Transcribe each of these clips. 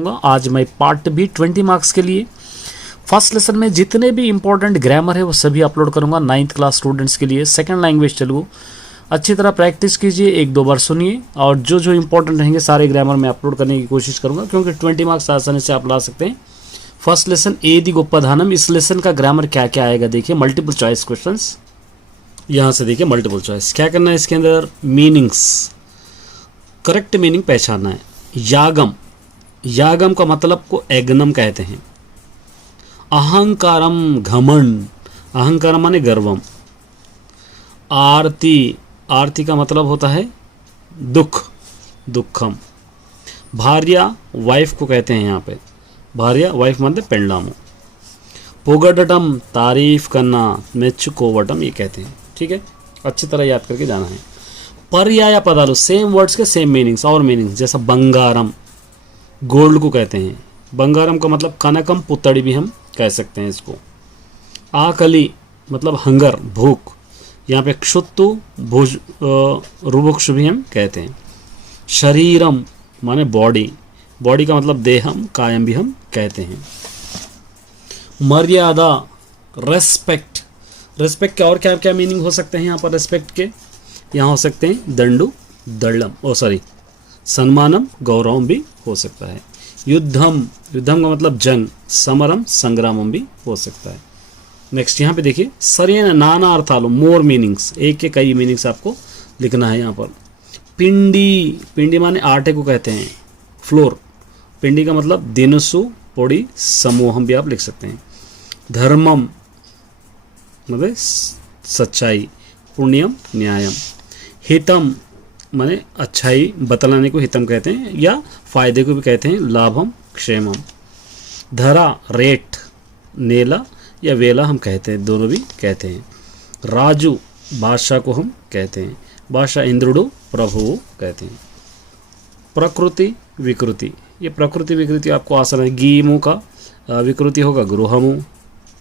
करूँगा आज मैं पार्ट भी 20 मार्क्स के लिए। फर्स्ट लेसन में जितने भी इंपॉर्टेंट ग्रामर है वो सभी अपलोड करूँगा 9th क्लास स्टूडेंट्स के लिए। सेकंड लैंग्वेज तेलुगु, अच्छी तरह प्रैक्टिस कीजिए, 1-2 बार सुनिए और जो इंपॉर्टेंट रहेंगे सारे ग्रामर में अपलोड करने की कोशिश करूँगा, क्योंकि 20 मार्क्स आसानी से आप ला सकते हैं। फर्स्ट लेसन एदी गोप्पाधानम, इस लेसन का ग्रामर क्या क्या आएगा देखिए, मल्टीपल चॉइस क्वेश्चंस। यहाँ से देखिए मल्टीपल चॉइस क्या करना है, इसके अंदर मीनिंग्स, करेक्ट मीनिंग पहचानना है। यागम, यागम का मतलब को एग्नम कहते हैं। अहंकारम, घमंड, अहंकारम माने गर्वम। आरती, आरती का मतलब होता है दुख, दुखम। भार्या, वाइफ को कहते हैं यहाँ पे, भार्या वाइफ मतलब पेंडामो। पोगडटम, तारीफ करना, मेच्चुकोवटम ये कहते हैं, ठीक है, अच्छी तरह याद करके जाना है। पर्याय पदालु, सेम वर्ड्स के सेम मीनिंग्स और मीनिंग्स, जैसा बंगारम गोल्ड को कहते हैं, बंगारम का मतलब कनकम पुतड़ी भी हम कह सकते हैं इसको। आकली मतलब हंगर भूख, यहाँ पे क्षुत्तु भुज रुभुक्ष भी हम कहते हैं। शरीरम माने बॉडी, बॉडी का मतलब देहम, कायम भी हम कहते हैं। मर्यादा, रेस्पेक्ट, रेस्पेक्ट के और क्या क्या मीनिंग हो सकते हैं यहाँ पर रेस्पेक्ट के, यहाँ हो सकते हैं दंडु दंडम सम्मानम गौरवम भी हो सकता है। युद्धम, युद्धम का मतलब जंग, समरम संग्रामम भी हो सकता है। नेक्स्ट यहाँ पे देखिए सरियन नाना अर्थालु, मोर मीनिंग्स, एक के कई मीनिंग्स आपको लिखना है यहाँ पर। पिंडी, पिंडी माने आटे को कहते हैं, फ्लोर, पिंडी का मतलब दिनसु पोड़ी समूहम भी आप लिख सकते हैं। धर्मम मतलब सच्चाई, पुण्यम न्यायम। हितम माने अच्छाई बतलाने को हितम कहते हैं, या फायदे को भी कहते हैं लाभम क्षेमम। धरा, रेट, नेला या वेला हम कहते हैं, दोनों भी कहते हैं। राजू, बादशाह को हम कहते हैं, बादशाह इंद्रुडु प्रभु कहते हैं। प्रकृति विकृति, ये प्रकृति विकृति आपको आसान है। गीमु का विकृति होगा गृहमु,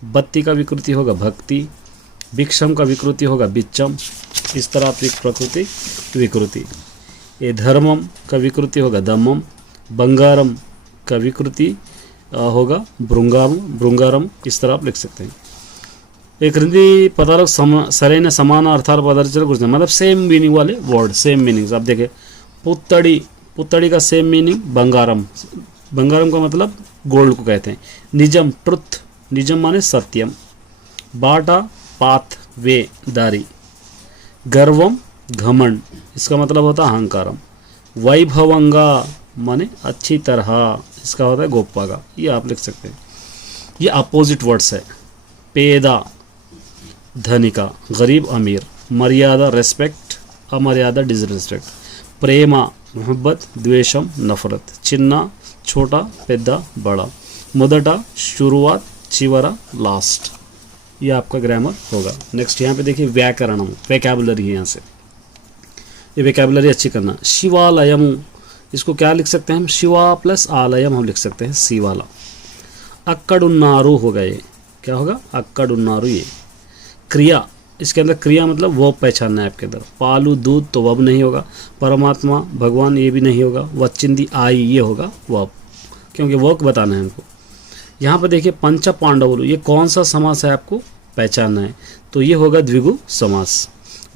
बत्ती का विकृति होगा भक्ति, भिक्षम का विकृति होगा बिच्चम, इस तरह प्रकृति विकृति। ये धर्मम का विकृति होगा दम्मम, बंगारम का विकृति होगा भृंगाम, भृंगारम, इस तरह आप लिख सकते हैं। एक हिंदी पदार्थ सరైన समान अर्थात पदार्थ कुछ नहीं, मतलब सेम मीनिंग वाले वर्ड, सेम मीनिंग्स। आप देखें पुत्तड़ी, पुत्तड़ी का सेम मीनिंग बंगारम, बंगारम का मतलब गोल्ड को कहते हैं। निजम, ट्रुथ, निजम माने सत्यम। बाटा, पाथ, वे, दारी। गर्वम, घमंड, इसका मतलब होता है अहंकारम। वैभवंगा माने अच्छी तरह, इसका होता है गोप्पागा, ये आप लिख सकते हैं। ये अपोजिट वर्ड्स है। पेदा, धनिका, गरीब अमीर। मर्यादा, रेस्पेक्ट, अमर्यादा, डिसरेस्पेक्ट। प्रेमा, मोहब्बत, द्वेषम, नफरत। चिन्ना, छोटा, पेद्दा, बड़ा। मोदटा, शुरुआत, चिवरा, लास्ट। ये आपका ग्रामर होगा। नेक्स्ट यहाँ पे देखिए व्याकरणम, वैकेबुलरी है, यहाँ से ये वैकेबुलरी अच्छी करना। शिवालयम, इसको क्या लिख सकते हैं हम, शिवा प्लस आलयम हम लिख सकते हैं, शिवाला। अक्कडुन्नारू होगा, ये क्या होगा, अक्कडुन्नारू। ये क्रिया, इसके अंदर क्रिया मतलब वो पहचानना है आपके अंदर। पालू, दूध तो वब नहीं होगा। परमात्मा, भगवान, ये भी नहीं होगा। वच्चिंदी, आई, ये होगा वब, क्योंकि वर्क बताना है हमको। यहाँ पर देखिए पंच पांडवलु, ये कौन सा समास है आपको पहचानना है, तो ये होगा द्विगु समास।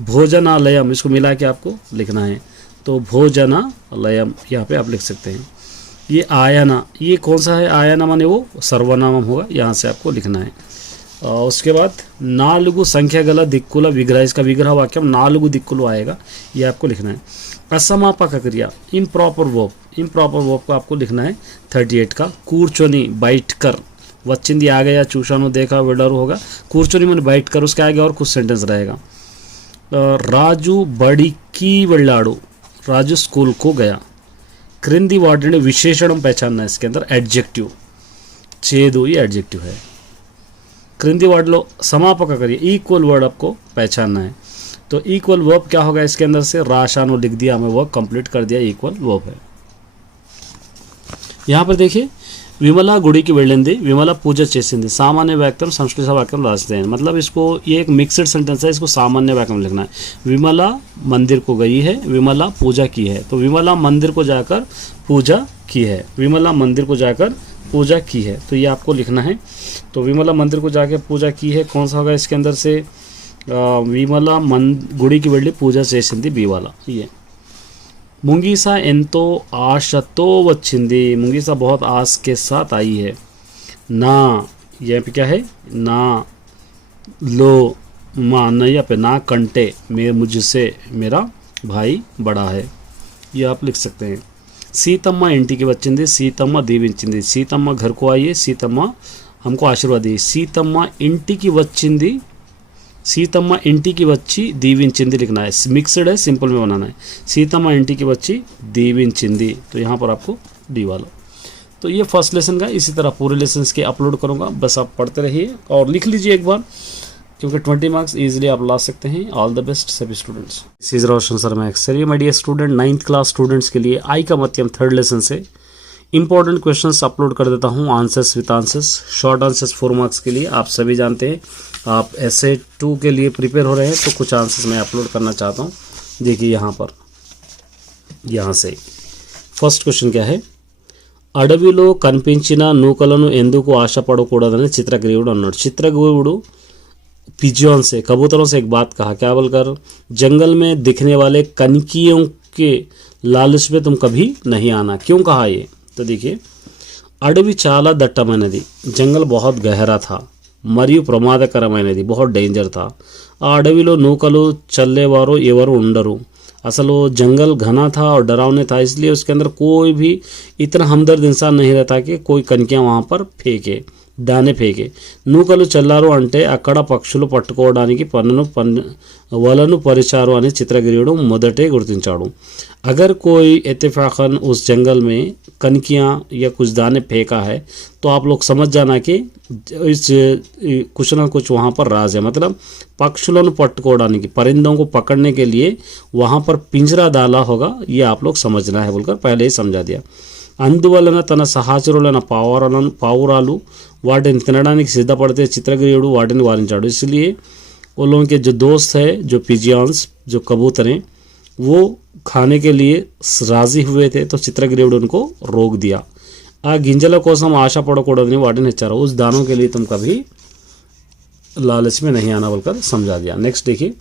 भोजनालयम, इसको मिला के आपको लिखना है, तो भोजनालयम यहाँ पे आप लिख सकते हैं। ये आयना, ये कौन सा है, आयना माने वो सर्वनामम होगा, यहाँ से आपको लिखना है। उसके बाद नालुगु संख्या गला दिक्कुला विग्रह, इसका विग्रह वाक्यम नालुगु दिक्कुलु आएगा, ये आपको लिखना है। असमापक क्रिया, इम्प्रॉपर वर्ब, इम्प्रॉपर वर्ब को आपको लिखना है 38 का। कूर्चोनी, बैठ कर। वच्चिंदी आ गया, चूशानु देखा, वेडरू होगा। कूर्चोनी मैंने बैठ कर, उसके आगे और कुछ सेंटेंस रहेगा। राजू बड़ी की वेल्लाड़ू, राजू स्कूल को गया। क्रिंदी वार्डने, विशेषण पहचानना है इसके अंदर, एडजेक्टिव। छेदु, ये एडजेक्टिव है। क्रिंदी वर्ड लो समापक करिए, इक्वल वर्ड आपको पहचानना है, तो इक्वल वर्ब क्या होगा इसके अंदर से, राशानो लिख दिया, हमें वर्ब कंप्लीट कर दिया, इक्वल वर्ब है। यहाँ पर देखिए విమల గుడికి వెళ్ళింది, విమల పూజ చేసింది। सामान्य वाक्यम संस्कृत वाक्यम रास्ते हैं, मतलब इसको ये एक मिक्सड सेंटेंस है, इसको सामान्य वाक्य में लिखना है। विमला मंदिर को गई है, विमला पूजा की है, तो विमला मंदिर को जाकर पूजा की है, विमला मंदिर को जाकर पूजा की है, तो ये आपको लिखना है। तो विमला मंदिर को जाकर पूजा की है कौन सा होगा इसके अंदर से, विमला गुड़ी की వెళ్ళి పూజ చేసింది బీవాల। ये मुंगीसा ఎంతో ఆశతో వచ్చింది, मुंगीसा बहुत आस के साथ आई है। ना यहाँ पे क्या है, ना लो माँ नैया पे ना कंटे मुझसे मेरा भाई बड़ा है, ये आप लिख सकते हैं। सीतम्मा इंटिकी వచ్చింది, सीतम्मा దీవించింది, सीतम्मा घर को आई है, सीतम्मा हमको आशीर्वाद दी। सीतम्मा इंटिकी వచ్చింది, सीतम्मा इंटिकी వచ్చి దీవించింది लिखना है, मिक्सड है, सिंपल में बनाना है। सीतम्मा इंटिकी వచ్చి దీవించింది, तो यहाँ पर आपको डी वाला। तो ये फर्स्ट लेसन का, इसी तरह पूरे लेसन के अपलोड करूँगा, बस आप पढ़ते रहिए और लिख लीजिए एक बार, क्योंकि 20 मार्क्स इजीली आप ला सकते हैं। ऑल द बेस्ट सभी students. This is Roshan sir max. चलिए my dear student, 9th class students के लिए आई का मध्यम थर्ड लेसन से इंपॉर्टेंट क्वेश्चंस अपलोड कर देता हूँ, answers with answers, short answers 4 marks के लिए। आप सभी जानते हैं आप essay 2 के लिए प्रिपेयर हो रहे हैं, तो कुछ आंसर्स मैं अपलोड करना चाहता हूँ। देखिए यहाँ पर, यहाँ से फर्स्ट क्वेश्चन क्या है, అడవిలో కనిపించిన నూకలను ఎందుకు ఆశపడకూడదని చిత్రగ్రీవుడు అన్నాడు। చిత్రగ్రీవుడు पिजियन से, कबूतरों से एक बात कहा, क्या बोलकर, जंगल में दिखने वाले कनकियों के लालच में तुम कभी नहीं आना, क्यों कहा ये, तो देखिए అడవి చాలా దట్టమైనది, జంగల్ बहुत गहरा था, మరియు ప్రమాదకరమైనది, बहुत डेंजर था। ఆ అడవిలో నూకలు చల్లేవారు ఎవరు ఉండరు, असल वो जंगल घना था और डरावने था, इसलिए उसके अंदर कोई भी इतना हमदर्द इंसान नहीं रहता कि कोई कनकियाँ वहाँ पर फेंके, दाने फेंके। నూకలు చల్లారు అంటే అక్కడ పక్షులు పట్టుకోవడానికి వలను పరిచారు అని చిత్రగిరియుడు మొదటే గుర్తించాడు। अगर कोई इत्तेफाकन उस जंगल में कनकियाँ या कुछ दाने फेंका है, तो आप लोग समझ जाना कि इस कुछ ना कुछ वहाँ पर राज है, मतलब పక్షులను పట్టుకోవడానికి, परिंदों को पकड़ने के लिए वहाँ पर पिंजरा डाला होगा, ये आप लोग समझना है बोलकर पहले ही समझा दिया। అందువలన తన సహచరులైన పావురాలు వాటిని తినడానికి సిద్ధపడితే చిత్రగిరియుడు వాటిని వారించాడు। इसलिए वो लोगों के जो दोस्त है, जो पिजियंस, जो कबूतर हैं, वो खाने के लिए राजी हुए थे, तो चित्रगिरियुడు उनको रोक दिया। आ గింజల కోసం ఆశ పడకూడదని వాటిని హెచ్చారు, उस दानों के लिए तुम कभी लालच में नहीं आना बोलकर समझा दिया। नेक्स्ट देखिए,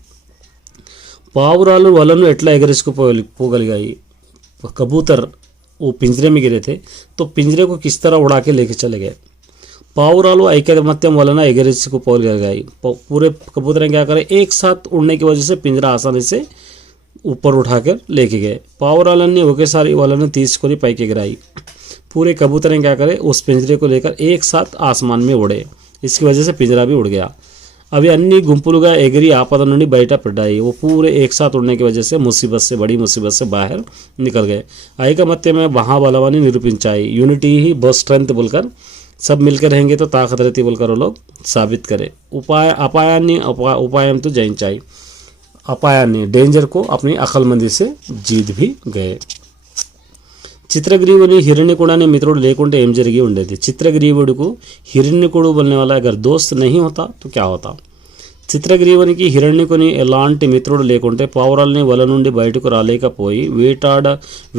పావురాలు వలను ఎట్లా ఎగరేసుకుపోగలిగాయి, कबूतर वो पिंजरे में गिरे थे, तो पिंजरे को किस तरह उड़ा के लेके चले गए। పావురాలు ఐకమత్యం వలన ఎగరేసుకుపోగలిగాయి, पूरे कबूतर क्या करें, एक साथ उड़ने की वजह से पिंजरा आसानी से ऊपर उठाकर लेके गए। పావురాలన్నీ ఒకేసారి వలను తీసుకొని పైకి ఎగిరాయి, पूरे कबूतर क्या करें, उस पिंजरे को लेकर एक साथ आसमान में उड़े, इसकी वजह से पिंजरा भी उड़ गया। अभी अन्य गुंपुलुगा एगरी आपद నుండి బయట పడ్డాయి, वो पूरे एक साथ उड़ने की वजह से मुसीबत से, बड़ी मुसीबत से बाहर निकल गए। ఐకమత్యం में महाबलवानी निरूपिंचाई, यूनिटी ही बहुत स्ट्रेंथ बोलकर, सब मिलकर रहेंगे तो ताकत रहती बोलकर वो लोग साबित करें। उपायम तो जయించాయి, अपायानी डेंजर को अपनी अकलमंदी से जीत भी गए। चित्रग्रीवुनि हिरण्यकुड़ाने मित्रुడు लेकुंटे एम జరిగి ఉండేది। చిత్రగ్రీవుడికు హిరణ్యకుడు बोलने वाला अगर दोस्त नहीं होता तो क्या होता। చిత్రగ్రీవునికి హిరణ్యకుని ఎలాంటి మిత్రుడు లేకుంటే పావురాలని వల నుండి బయటకు రాలేకపోయి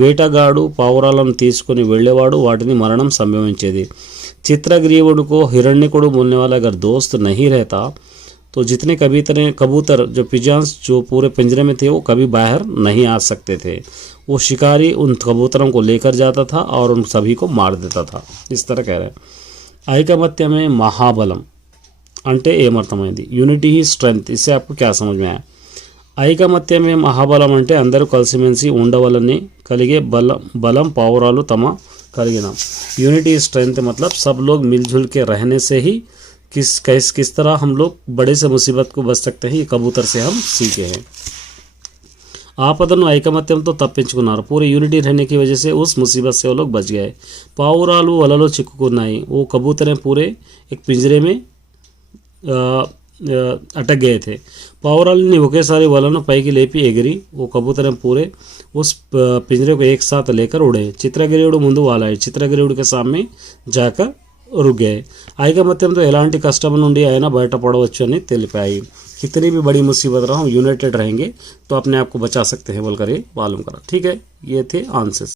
వేటగాడు పావురాలను తీసుకుని వెళ్ళేవాడు, వాటిని మరణం సంభవించేది। चित्रग्रीवुడు को हिरण्यकुడు बोलने वाला अगर दोस्त नहीं रहता, तो जितने कबूतर जो पिजन्स जो पूरे पिंजरे में थे, वो कभी बाहर नहीं आ सकते थे। वो शिकारी उन कबूतरों को लेकर जाता था और उन सभी को मार देता था, इस तरह कह रहे हैं। ఐకమత్యం में महाबलम అంటే ఏమర్థమైంది, యూనిటీ ही स्ट्रेंथ, इससे आपको क्या समझ में आया। ఐకమత్యం में महाबలం అంటే అందరూ కలిసిమెలిసి ఉండవలని కలిగే बलम పావురాలు తమ కలిగిన। यूनिटी स्ट्रेंथ मतलब सब लोग मिलजुल के रहने से ही किस तरह हम लोग बड़े से मुसीबत को बच सकते हैं, ये कबूतर से हम सीखे हैं। ఆపదను ఐకమత్యంతో తప్పించుకున్నారు, पूरे यूनिटी रहने की वजह से उस मुसीबत से वो लोग बच गए। పావురాలు వలలో చిక్కుకున్నాయి, वो कबूतरें पूरे एक पिंजरे में अटक गए थे. పావురాలని ఒకేసారి వలను పైకి లేపి ఎగిరి ఓ कबूतर पूरे उस पिंजरे को एक साथ लेकर उड़े. చిత్రగిరీవుడు ముందు వాలాయి. చిత్రగిరీవుడి के सामने जाकर रुक गए. ఐకమత్యంతో ఎలాంటి కష్టం నుండి అయినా బయటపడవచ్చు అని తెలిపాయి. कितनी भी बड़ी मुसीबत रहा यूनाइटेड रहेंगे तो अपने आप को बचा सकते हैं बोलकर ये मालूम करा. ठीक है, ये थे आंसर्स.